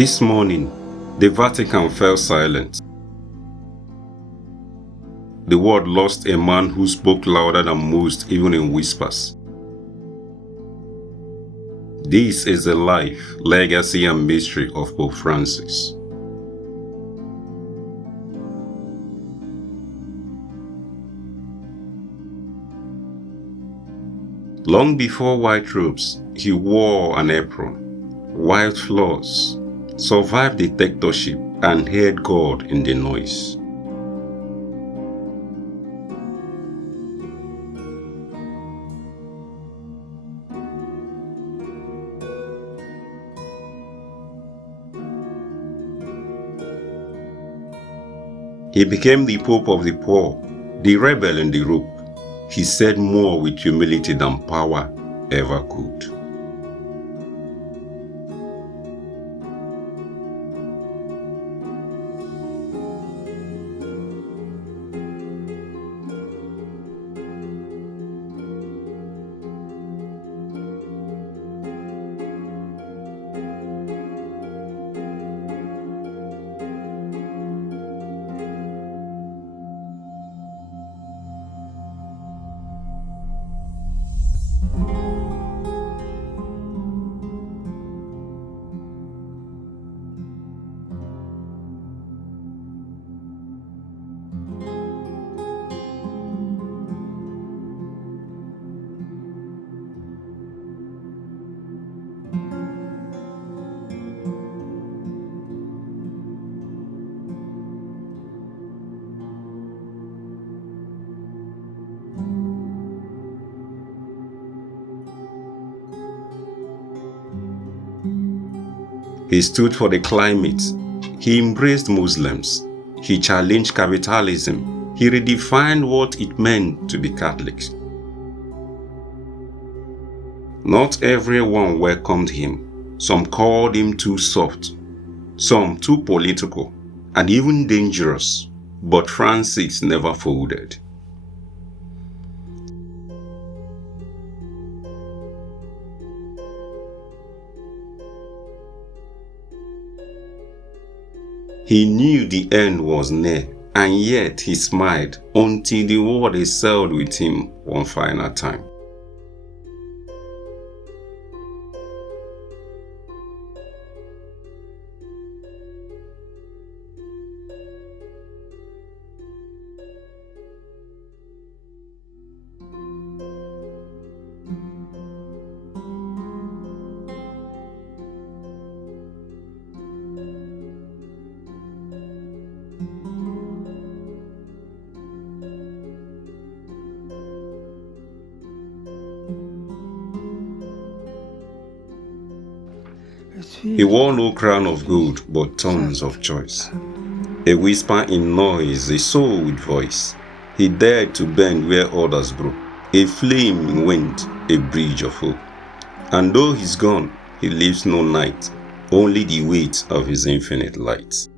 This morning, the Vatican fell silent. The world lost a man who spoke louder than most, even in whispers. This is the life, legacy, and mystery of Pope Francis. Long before white robes, he wore an apron, white floors, survived dictatorship, and heard God in the noise. He became the Pope of the poor, the rebel in the rope. He said more with humility than power ever could. He stood for the climate. He embraced Muslims. He challenged capitalism. He redefined what it meant to be Catholic. Not everyone welcomed him. Some called him too soft, some too political, and even dangerous. But Francis never folded. He knew the end was near, and yet he smiled until the world excelled with him one final time. He wore no crown of gold, but tons of choice. A whisper in noise, a soul with voice. He dared to bend where others broke. A flame in wind, a bridge of hope. And though he's gone, he leaves no night, only the weight of his infinite light.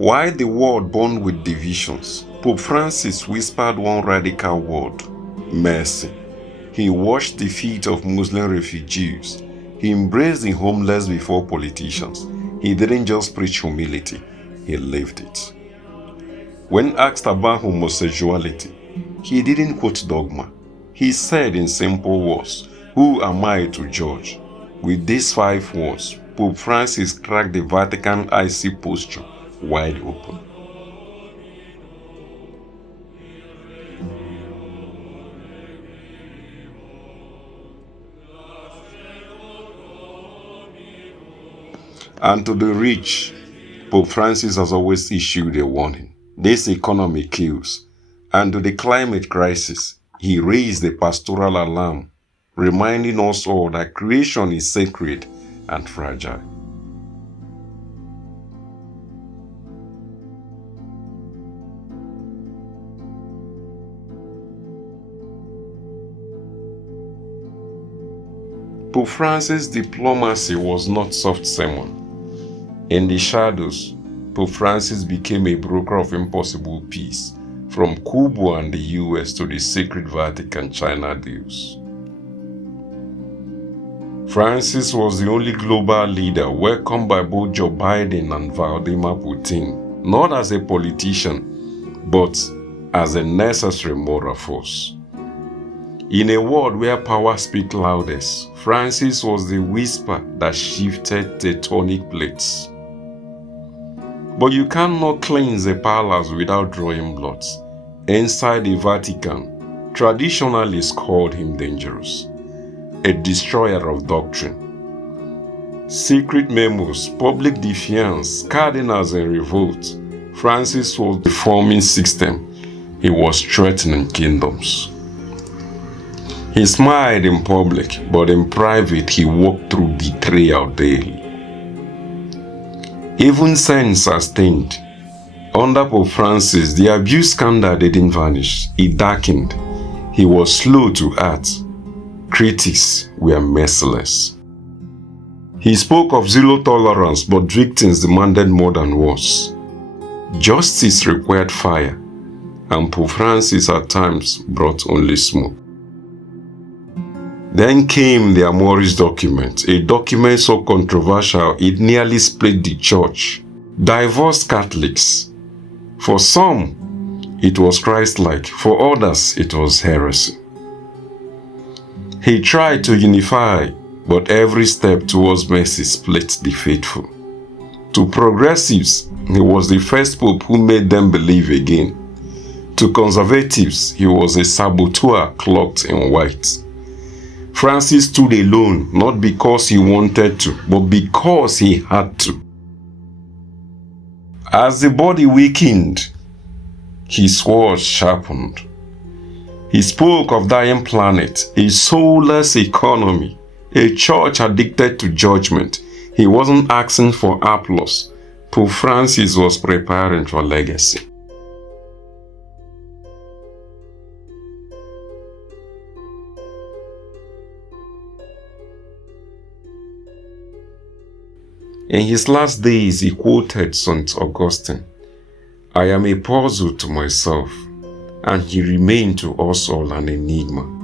While the world burned with divisions, Pope Francis whispered one radical word: mercy. He washed the feet of Muslim refugees. He embraced the homeless before politicians. He didn't just preach humility, he lived it. When asked about homosexuality, he didn't quote dogma. He said in simple words, "Who am I to judge?" With these 5 words, Pope Francis cracked the Vatican icy posture wide open. And to the rich, Pope Francis has always issued a warning: this economy kills. And to the climate crisis, he raised the pastoral alarm, reminding us all that creation is sacred and fragile. Pope Francis' diplomacy was not soft sermon. In the shadows, Pope Francis became a broker of impossible peace, from Cuba and the US to the sacred Vatican-China deals. Francis was the only global leader welcomed by both Joe Biden and Vladimir Putin, not as a politician, but as a necessary moral force. In a world where power speaks loudest, Francis was the whisper that shifted tectonic plates. But you cannot cleanse a palace without drawing blood. Inside the Vatican, traditionalists called him dangerous, a destroyer of doctrine. Secret memos, public defiance, cardinals in revolt. Francis was reforming system. He was threatening kingdoms. He smiled in public, but in private he walked through betrayal daily. Even saints are stained. Under Pope Francis, the abuse scandal didn't vanish. It darkened. He was slow to act. Critics were merciless. He spoke of zero tolerance, but victims demanded more than words. Justice required fire, and Pope Francis at times brought only smoke. Then came the Amoris document, a document so controversial it nearly split the church. Divorced Catholics. For some, it was Christ-like. For others, it was heresy. He tried to unify, but every step towards mercy split the faithful. To progressives, he was the first pope who made them believe again. To conservatives, he was a saboteur cloaked in white. Francis stood alone, not because he wanted to, but because he had to. As the body weakened, his words sharpened. He spoke of dying planet, a soulless economy, a church addicted to judgment. He wasn't asking for applause. Pope Francis was preparing for legacy. In his last days, he quoted St. Augustine, "I am a puzzle to myself," and he remained to us all an enigma.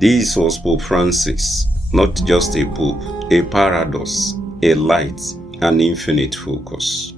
This was Pope Francis, not just a pope, a paradox, a light, an infinite focus.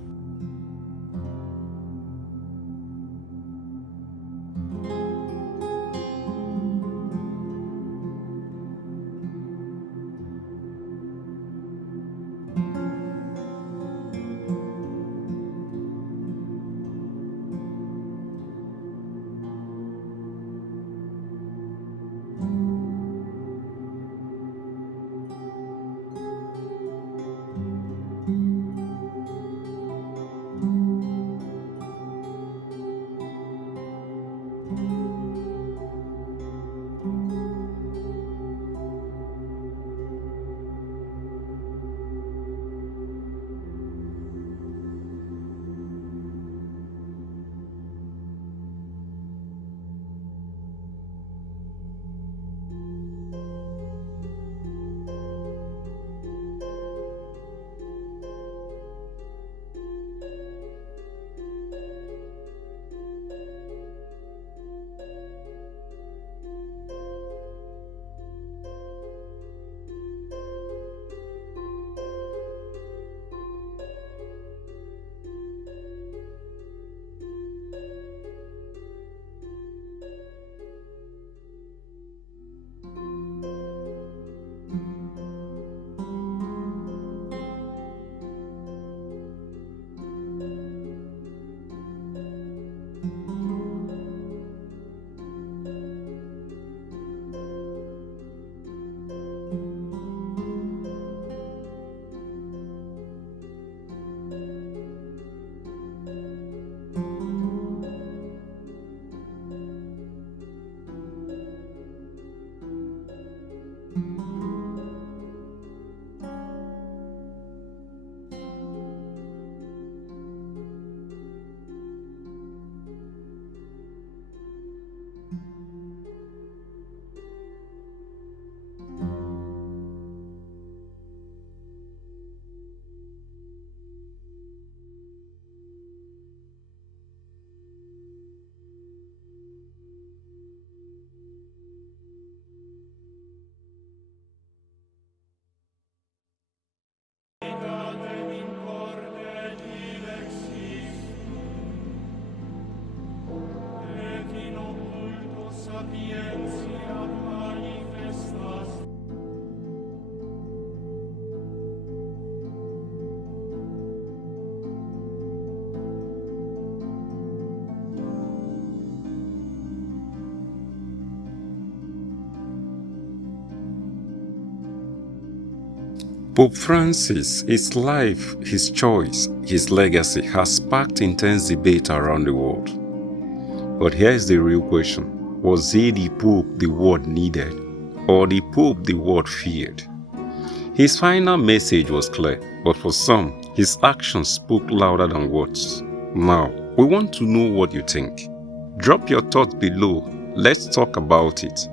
Pope Francis, his life, his choice, his legacy has sparked intense debate around the world. But here is the real question. Was he the Pope the world needed, or the Pope the world feared? His final message was clear, but for some, his actions spoke louder than words. Now, we want to know what you think. Drop your thoughts below. Let's talk about it.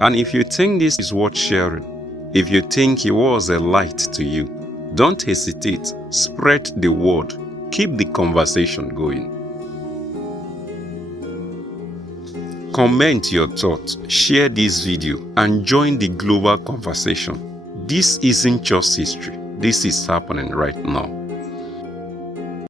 And if you think this is worth sharing, if you think he was a light to you, don't hesitate. Spread the word. Keep the conversation going. Comment your thoughts, share this video, and join the global conversation. This isn't just history. This is happening right now.